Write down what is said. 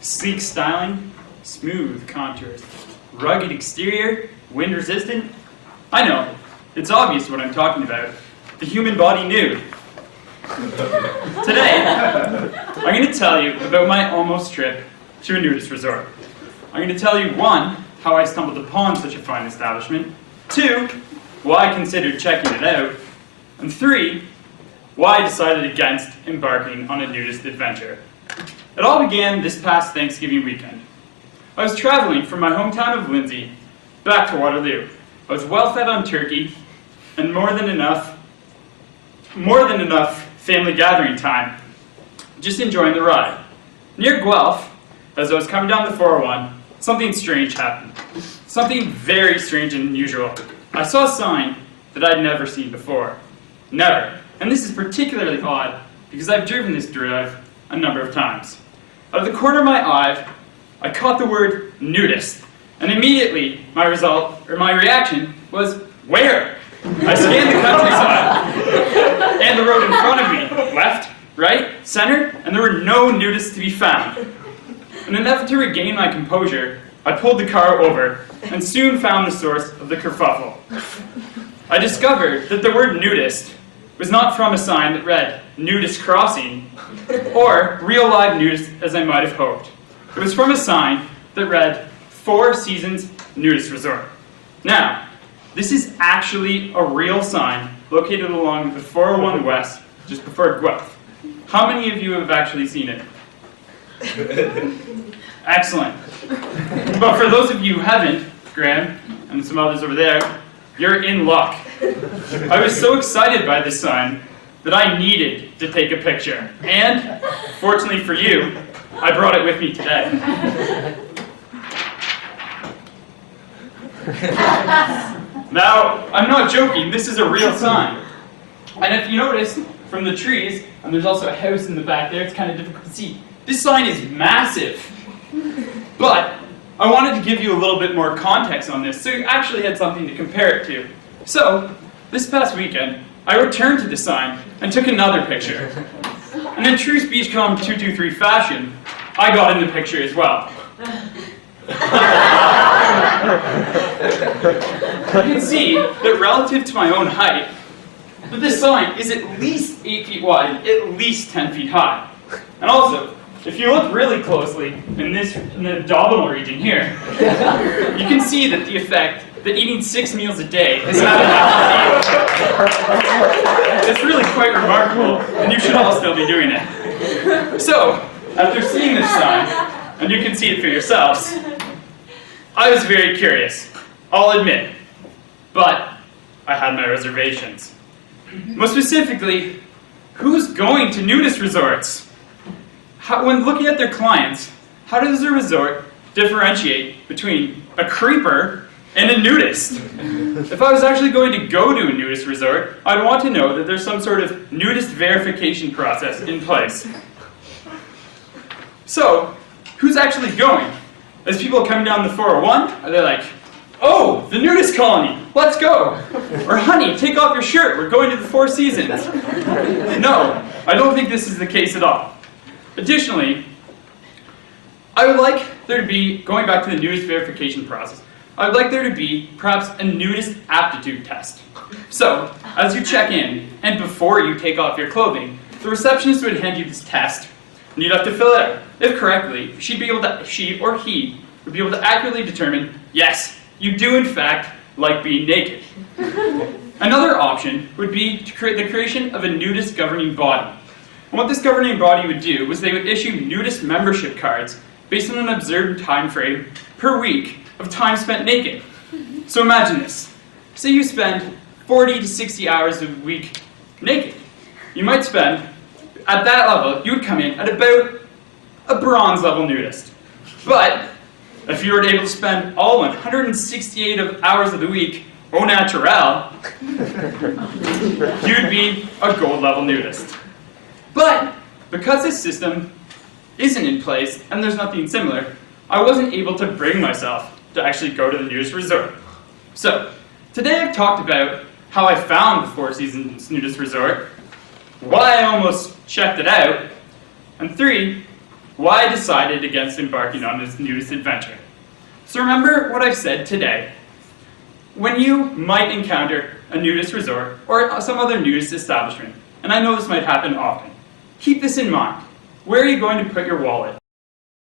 Sleek styling, smooth contours, rugged exterior, wind resistant. I know, it's obvious what I'm talking about. The human body nude. Today, I'm going to tell you about my almost trip to a nudist resort. I'm going to tell you, 1, how I stumbled upon such a fine establishment, 2, why I considered checking it out, and 3, why I decided against embarking on a nudist adventure. It all began this past Thanksgiving weekend. I was traveling from my hometown of Lindsay back to Waterloo. I was well fed on turkey and more than enough family gathering time, just enjoying the ride. Near Guelph, as I was coming down the 401, something strange happened. Something very strange and unusual. I saw a sign that I'd never seen before. Never. And this is particularly odd because I've driven this drive a number of times. Out of the corner of my eye, I caught the word nudist, and immediately my reaction was, where? I scanned the countryside and the road in front of me, left, right, center, and there were no nudists to be found. In an effort to regain my composure, I pulled the car over and soon found the source of the kerfuffle. I discovered that the word nudist was not from a sign that read nudist crossing or real live nudist as I might have hoped. It was from a sign that read Four Seasons Nudist Resort. Now, this is actually a real sign located along the 401 West just before Guelph. How many of you have actually seen it? Excellent. But for those of you who haven't, Graham and some others over there, you're in luck. I was so excited by this sign that I needed to take a picture. And, fortunately for you, I brought it with me today. Now, I'm not joking, this is a real sign. And if you notice from the trees, and there's also a house in the back there, it's kind of difficult to see. This sign is massive. But I wanted to give you a little bit more context on this, so you actually had something to compare it to. So, this past weekend, I returned to the sign and took another picture. And in true Speechcom 223 fashion, I got in the picture as well. You can see that relative to my own height, that this sign is at least 8 feet wide, at least 10 feet high. And also, if you look really closely in the abdominal region here, you can see that the effect that eating 6 meals a day is having on you. It's really quite remarkable, and you should all still be doing it. So, after seeing this sign, and you can see it for yourselves, I was very curious, I'll admit, but I had my reservations. Most specifically, who's going to nudist resorts? When looking at their clients, how does a resort differentiate between a creeper and a nudist? If I was actually going to go to a nudist resort, I'd want to know that there's some sort of nudist verification process in place. So, who's actually going? As people coming down the 401, are they like, oh, the nudist colony, let's go. Or honey, take off your shirt, we're going to the Four Seasons. No, I don't think this is the case at all. Additionally, I would like there to be, going back to the nudist verification process, I would like there to be perhaps a nudist aptitude test. So, as you check in, and before you take off your clothing, the receptionist would hand you this test, and you'd have to fill it out. If correctly, she or he would be able to accurately determine, yes, you do in fact like being naked. Another option would be to create the creation of a nudist governing body. And what this governing body would do was they would issue nudist membership cards based on an observed time frame per week of time spent naked. So imagine this. Say you spend 40 to 60 hours a week naked. You might spend, at that level, you would come in at about a bronze level nudist. But if you were able to spend all 168 hours of the week au naturel, you'd be a gold level nudist. But because this system isn't in place and there's nothing similar, I wasn't able to bring myself to actually go to the nudist resort. So, today I've talked about how I found the Four Seasons Nudist Resort, why I almost checked it out, and 3, why I decided against embarking on this nudist adventure. So remember what I've said today. When you might encounter a nudist resort or some other nudist establishment, and I know this might happen often, keep this in mind. Where are you going to put your wallet?